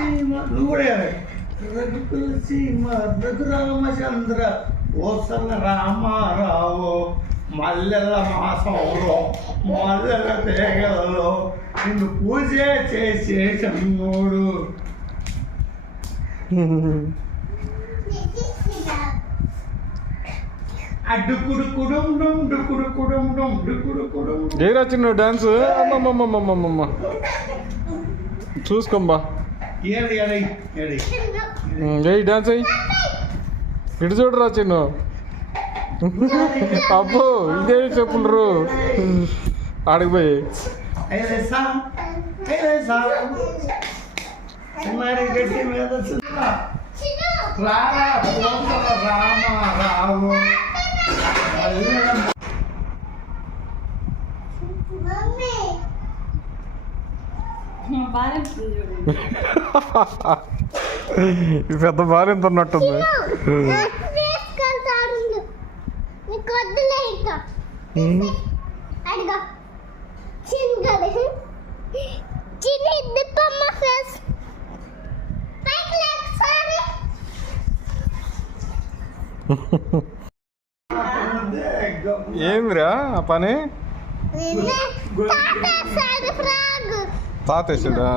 సీమ నువ్వు కూడా రఘుకుల సీమ రఘురామచంద్ర ఓసల రామారావు మల్లెల మాసంలో మల్లెల తేగలలో నిన్ను పూజ చేసేటమ్ముడు. ఏరా చిన్న డాన్స్ అమ్మమ్మమ్మమ్మమ్మ చూసుకోమ్మా ఏ డాన్స్ అయ్యి ఇటు చూడరా చిన్న. అబ్బో ఇదే చెప్పులు ఆడిపోయి గట్టి మీద రామారావు పెద్ద భార్య ఎంత ఉన్నట్టుంది. ఏందిరా ఆ పని తాతేసాడా?